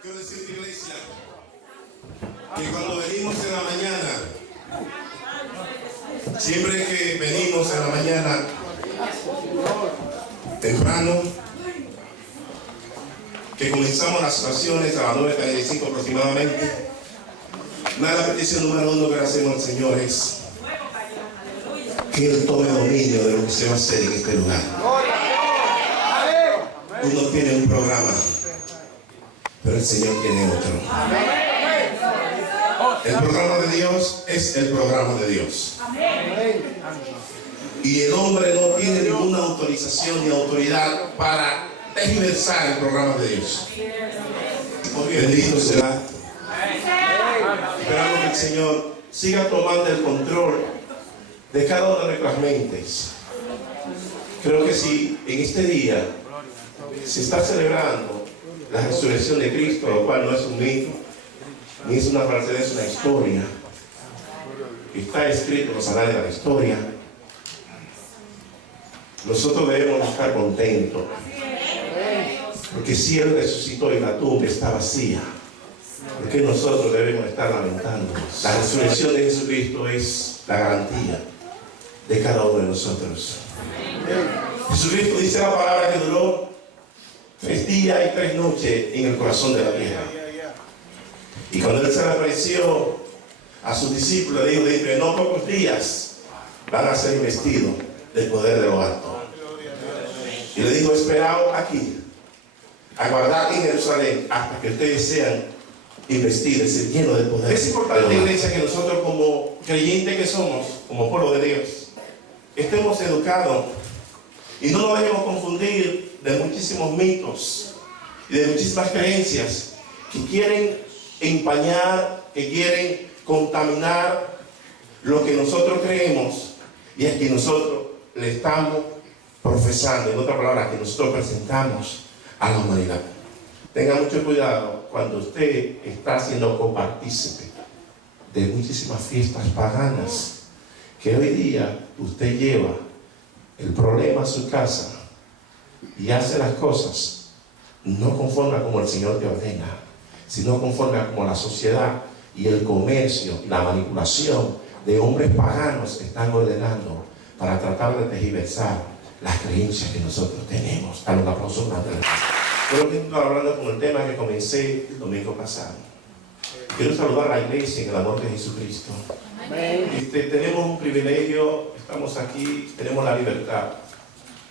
Quiero decirte, iglesia, que cuando venimos en la mañana, siempre que venimos en la mañana temprano, que comenzamos las oraciones a las 9:45 aproximadamente, la petición número 1 que le hacemos al Señor es que Él tome dominio de lo que se va a hacer en este lugar. Uno tiene un programa, pero el Señor tiene otro. El programa de Dios es el programa de Dios. Y el hombre no tiene ninguna autorización ni autoridad para tergiversar el programa de Dios. Bendito será. Esperamos que el Señor siga tomando el control de cada una de nuestras mentes. Creo que si en este día se está celebrando la resurrección de Cristo, lo cual no es un mito, ni es una falsedad, es una historia. Está escrito en los anales de la historia. Nosotros debemos estar contentos, porque si Él resucitó y la tumba está vacía, porque nosotros debemos estar lamentando. La resurrección de Jesucristo es la garantía de cada uno de nosotros. Jesucristo dice la palabra que duró 3 días y 3 noches en el corazón de la tierra. Y cuando Él se le apareció a sus discípulos, le dijo: dentro de no pocos días van a ser investidos del poder de lo alto. Y le dijo: esperaos aquí, aguardad en Jerusalén hasta que ustedes sean investidos, llenos de poder. Es importante, iglesia, que nosotros como creyentes que somos, como pueblo de Dios, estemos educados y no nos dejemos confundir de muchísimos mitos y de muchísimas creencias que quieren empañar, que quieren contaminar lo que nosotros creemos y es que nosotros le estamos profesando, en otras palabras, que nosotros presentamos a la humanidad. Tenga mucho cuidado cuando usted está siendo copartícipe de muchísimas fiestas paganas que hoy día usted lleva el problema a su casa y hace las cosas no conforme a como el Señor te ordena, sino conforme a como la sociedad y el comercio y la manipulación de hombres paganos están ordenando para tratar de tergiversar las creencias que nosotros tenemos. Dale un aplauso grande. Creo que estoy hablando con el tema que comencé el domingo pasado. Quiero saludar a la iglesia en el amor de Jesucristo. Tenemos un privilegio, estamos aquí, tenemos la libertad.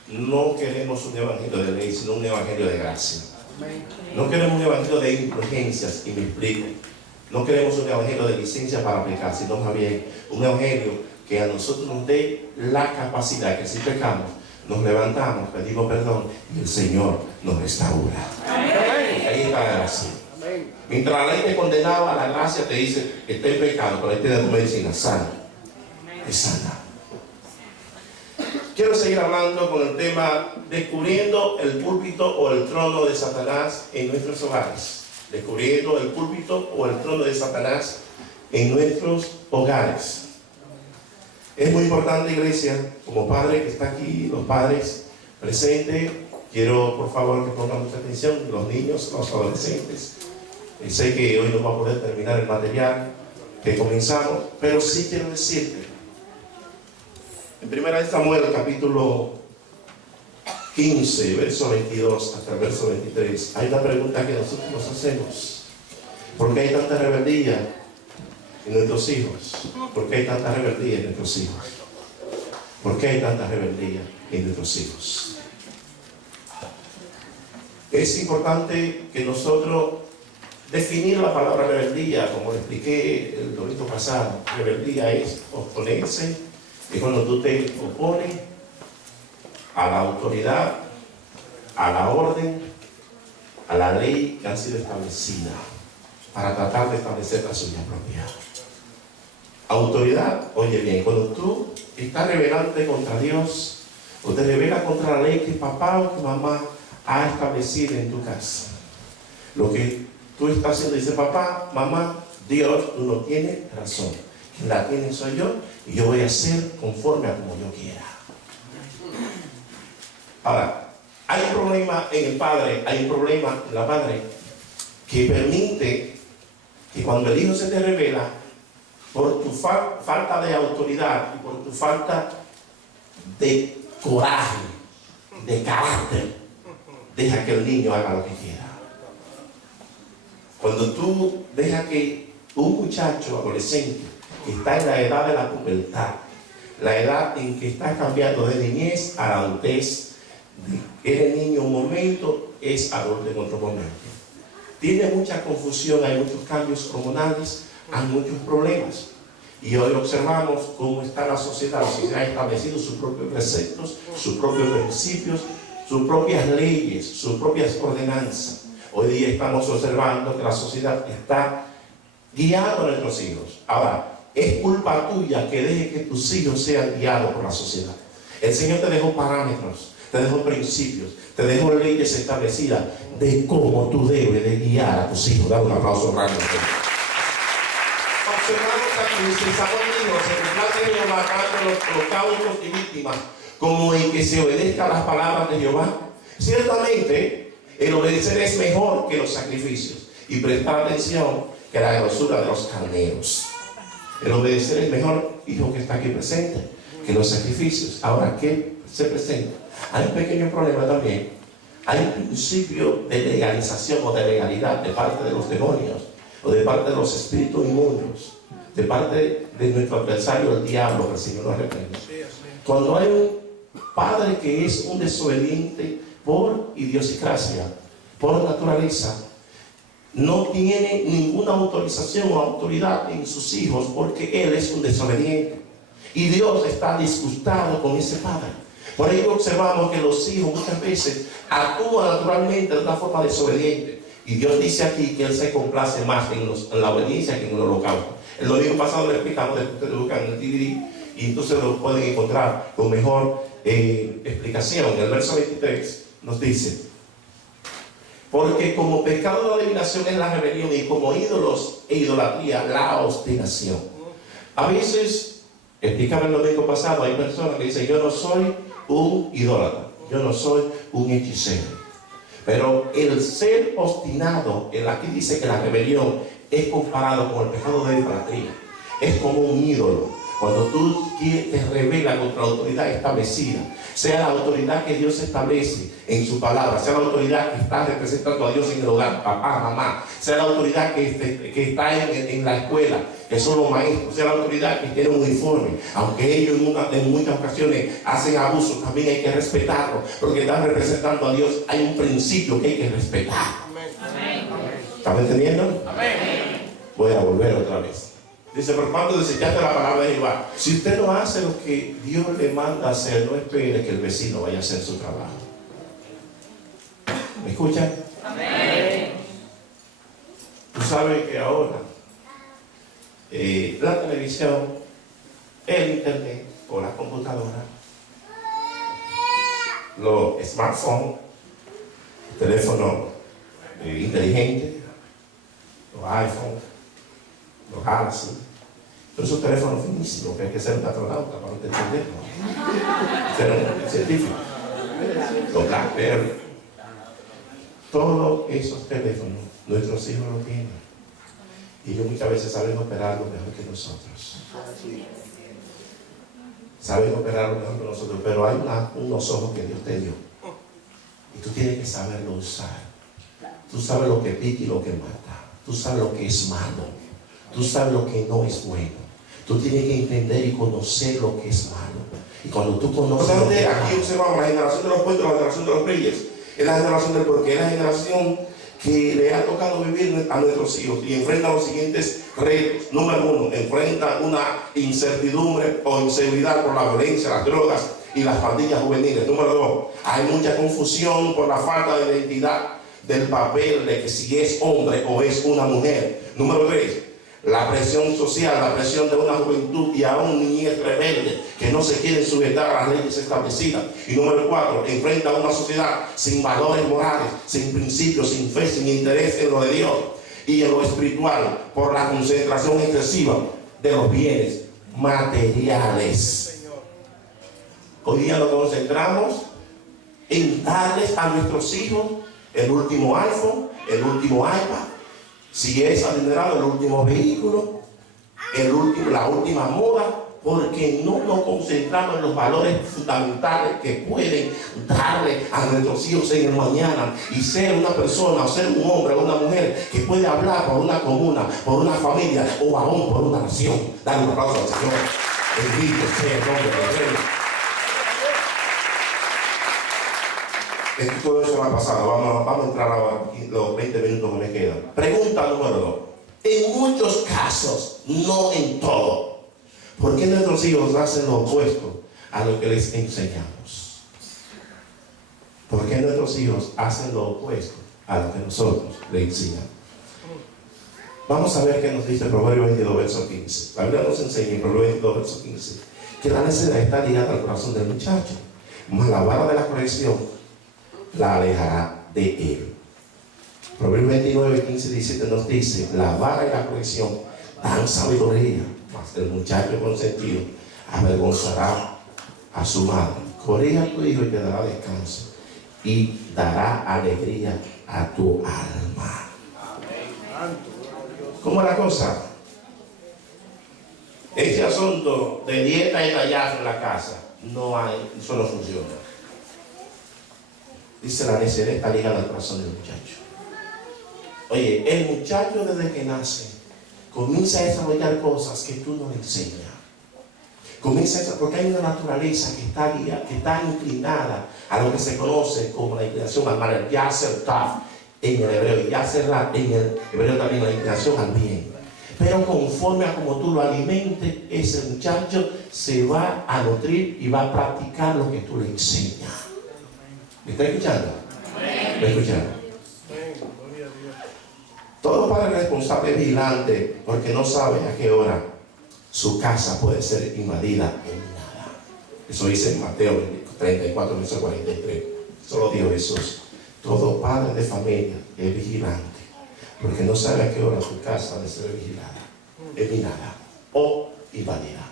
No queremos un evangelio de ley, sino un evangelio de gracia. No queremos un evangelio de indulgencias, y me explico. No queremos un evangelio de licencia para pecar, sino más bien un evangelio que a nosotros nos dé la capacidad que si pecamos, nos levantamos, pedimos perdón y el Señor nos restaura. Ahí está la gracia. Mientras la ley te condenaba, la gracia te dice que está en pecado, pero ahí tienes tu medicina sana. Es sana. Quiero seguir hablando con el tema descubriendo el púlpito o el trono de Satanás en nuestros hogares. Descubriendo el púlpito o el trono de Satanás en nuestros hogares. Es muy importante, iglesia, como padre que está aquí, los padres presentes, quiero por favor que pongan mucha atención, los niños, los adolescentes. Sé que hoy no va a poder terminar el material que comenzamos, pero sí quiero decirte, en 1 Samuel, capítulo 15, verso 22 hasta el verso 23, hay una pregunta que nosotros nos hacemos. ¿Por qué hay tanta rebeldía en nuestros hijos? ¿Por qué hay tanta rebeldía en nuestros hijos? ¿Por qué hay tanta rebeldía en nuestros hijos? Es importante que nosotros definir la palabra rebeldía, como le expliqué el domingo pasado. Rebeldía es oponerse, es cuando tú te opones a la autoridad, a la orden, a la ley que ha sido establecida para tratar de establecer la suya propia. Autoridad, oye bien, cuando tú estás rebelante contra Dios o te rebelas contra la ley que papá o que mamá ha establecido en tu casa, lo que tú estás haciendo, dice papá, mamá, Dios, tú no tienes razón. Quien la tiene soy yo y yo voy a hacer conforme a como yo quiera. Ahora, hay un problema en el padre, hay un problema en la madre, que permite que cuando el hijo se te revela, por tu falta de autoridad y por tu falta de coraje, de carácter, deja que el niño haga lo que quiera. Cuando tú dejas que un muchacho adolescente que está en la edad de la pubertad, la edad en que está cambiando de niñez a adultez, eres niño un momento, es adulto en otro momento. Tiene mucha confusión, hay muchos cambios hormonales, hay muchos problemas. Y hoy observamos cómo está la sociedad. La sociedad ha establecido sus propios preceptos, sus propios principios, sus propias leyes, sus propias ordenanzas. Hoy día estamos observando que la sociedad está guiando a nuestros hijos. Ahora, es culpa tuya que deje que tus hijos sean guiados por la sociedad. El Señor te dejó parámetros, te dejó principios, te dejó leyes establecidas de cómo tú debes de guiar a tus hijos. Dale un aplauso grande. Observamos aquí que Samuel dijo, se trata de Jehová tanto los holocaustos y víctimas como en que se obedezca las palabras de Jehová. Ciertamente, el obedecer es mejor que los sacrificios y prestar atención que la grosura de los carneros. El obedecer es mejor, hijo que está aquí presente, que los sacrificios. Ahora, ¿qué se presenta? Hay un pequeño problema también. Hay un principio de legalización o de legalidad de parte de los demonios o de parte de los espíritus inmundos, de parte de nuestro adversario, el diablo, que el Señor nos reprenda. Cuando hay un padre que es un desobediente por idiosincrasia, por naturaleza, no tiene ninguna autorización o autoridad en sus hijos porque él es un desobediente. Y Dios está disgustado con ese padre. Por ello observamos que los hijos muchas veces actúan naturalmente de una forma desobediente. Y Dios dice aquí que Él se complace más en la obediencia que en el holocausto. El domingo pasado le explicamos, después ustedes buscan en el DVD y entonces lo pueden encontrar con mejor explicación. En el verso 23 nos dice: porque como pecado de la adivinación es la rebelión y como ídolos e idolatría la obstinación. A veces, explícame el domingo pasado, hay personas que dicen: yo no soy un idólatra, yo no soy un hechicero. Pero el ser obstinado, aquí dice que la rebelión es comparado con el pecado de idolatría. Es como un ídolo. Cuando tú te rebelas contra la autoridad establecida, sea la autoridad que Dios establece en su palabra, sea la autoridad que está representando a Dios en el hogar, papá, mamá, sea la autoridad que está en la escuela, que son los maestros, sea la autoridad que tiene un uniforme, aunque ellos en muchas ocasiones hacen abuso, también hay que respetarlo, porque están representando a Dios. Hay un principio que hay que respetar. ¿Están entendiendo? Voy a volver otra vez. Dice: por cuanto desechaste la palabra de Jehová. Si usted no hace lo que Dios le manda hacer, no espere que el vecino vaya a hacer su trabajo. ¿Me escuchan? Amén. Tú sabes que ahora la televisión, el internet o la computadora, los smartphones, el teléfono inteligente, los iPhones, los Galaxy, todos esos teléfonos finísimos que hay que ser un astronauta para entenderlo, ser un científico, los BlackBerry, todos esos teléfonos nuestros hijos lo tienen y ellos muchas veces saben operarlo mejor que nosotros, saben operarlo mejor que nosotros, pero hay unos ojos que Dios te dio y tú tienes que saberlo usar. Tú sabes lo que pica y lo que mata, tú sabes lo que es malo, tú sabes lo que no es bueno. Tú tienes que entender y conocer lo que es malo. Y cuando tú conoces lo que es malo, aquí observamos la generación de los puestos, la generación de los reyes. Es la generación del porque es la generación que le ha tocado vivir a nuestros hijos y enfrenta los siguientes retos. Número uno, enfrenta una incertidumbre o inseguridad por la violencia, las drogas y las pandillas juveniles. Número dos, hay mucha confusión por la falta de identidad del papel de que si es hombre o es una mujer. Número tres, la presión social, la presión de una juventud y aún niñez rebelde que no se quieren sujetar a las leyes establecidas. Y número cuatro, enfrenta a una sociedad sin valores morales, sin principios, sin fe, sin interés en lo de Dios y en lo espiritual por la concentración excesiva de los bienes materiales. Hoy día nos concentramos en darles a nuestros hijos el último iPhone, el último iPad, Si es adinerado, el último vehículo, la última moda, porque no nos concentramos en los valores fundamentales que pueden darle a nuestros hijos en el mañana y ser una persona, o ser un hombre o una mujer que puede hablar por una comuna, por una familia o aún por una nación. Dale un aplauso al Señor. Bendito sea el nombre del Rey. Todo eso me ha pasado. Vamos a entrar ahora los 20 minutos que me quedan. Pregunta número 2. En muchos casos, no en todo, ¿por qué nuestros hijos hacen lo opuesto a lo que les enseñamos? ¿Por qué nuestros hijos hacen lo opuesto a lo que nosotros les enseñamos? Vamos a ver qué nos dice Proverbios 22, verso 15. La Biblia nos enseña en Proverbios 22, verso 15, que la necedad está ligada al corazón del muchacho, mas la vara de la corrección la alejará de él. Proverbios 29, 15 y 17 nos dice: la vara y la corrección dan sabiduría, mas el muchacho consentido avergonzará a su madre. Corrige a tu hijo y te dará descanso y dará alegría a tu alma. ¿Cómo es la cosa? Ese asunto de dieta y tallazo en la casa, eso no funciona. Dice: la necedad está ligada al corazón del muchacho. Oye, el muchacho desde que nace comienza a desarrollar cosas que tú no le enseñas. Porque hay una naturaleza que está inclinada a lo que se conoce como la inclinación al mal, el yaser taf en el hebreo, y yaser ra en el hebreo también, la inclinación al bien. Pero conforme a como tú lo alimentes, ese muchacho se va a nutrir y va a practicar lo que tú le enseñas. ¿Me está escuchando? ¿Me está escuchando? Todo padre responsable es vigilante, porque no sabe a qué hora su casa puede ser invadida o minada. Eso dice en Mateo 34, verso 43. Eso lo dijo Jesús. Todo padre de familia es vigilante, porque no sabe a qué hora su casa puede ser vigilada, minada o invadida.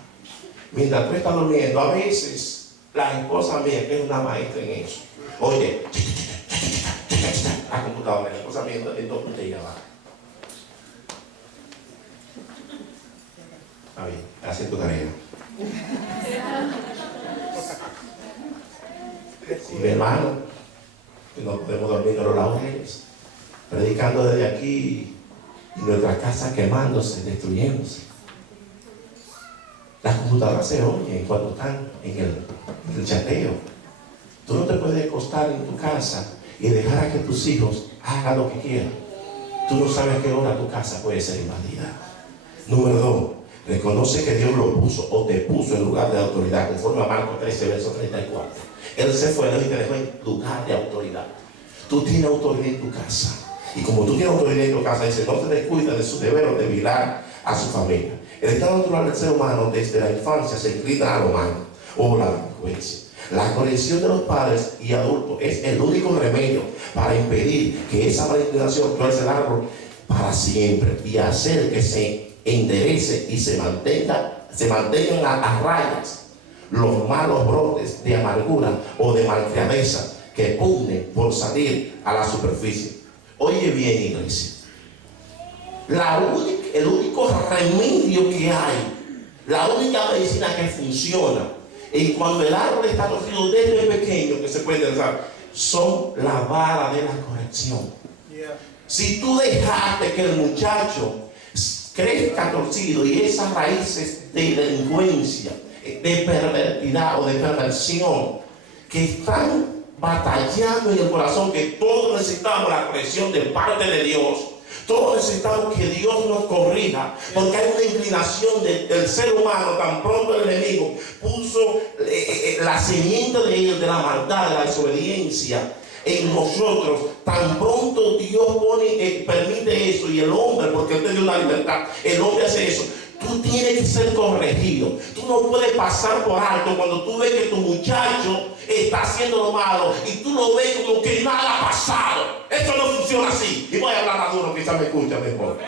Mientras tú estás durmiendo, a veces la esposa mía, que es una maestra en eso, oye, la computadora, la esposa mía en 2 puntos abajo. Está bien, hace tu tarea. Si mi hermano, que no podemos dormir en los laureles, predicando desde aquí y nuestra casa quemándose, destruyéndose. Las computadoras se oyen cuando están en el chateo. Tú no te puedes acostar en tu casa y dejar a que tus hijos hagan lo que quieran. Tú no sabes a qué hora tu casa puede ser invadida. Número 2. Reconoce que Dios lo puso o te puso en lugar de autoridad, conforme a Marcos 13, verso 34. Él se fue y te dejó en lugar de autoridad. Tú tienes autoridad en tu casa. Y como tú tienes autoridad en tu casa, dice: no te descuida de su deber o de vigilar a su familia. El estado natural del ser humano desde la infancia se inclina a lo malo o la delincuencia. La corrección de los padres y adultos es el único remedio para impedir que esa mala inclinación tuerce el árbol para siempre y hacer que se enderece y se mantengan a rayas los malos brotes de amargura o de malcriadeza que pugnen por salir a la superficie. Oye bien, iglesia, el único remedio que hay, la única medicina que funciona y cuando el árbol está torcido desde pequeño, que se puede enderezar, son la vara de la corrección. Si tú dejaste que el muchacho crezca torcido y esas raíces de delincuencia, de perversidad o de perversión que están batallando en el corazón, que todos necesitamos la corrección de parte de Dios, todos necesitamos que Dios nos corrija, porque hay una inclinación del ser humano. Tan pronto el enemigo puso la semilla de la maldad, de la desobediencia en nosotros, tan pronto Dios permite eso, y el hombre, porque Él te dio una libertad, el hombre hace eso. Tú tienes que ser corregido. Tú no puedes pasar por alto cuando tú ves que tu muchacho está haciendo lo malo y tú lo ves como que nada ha pasado. Eso no funciona así. Y voy a hablar a duro, quizás me escucha mejor.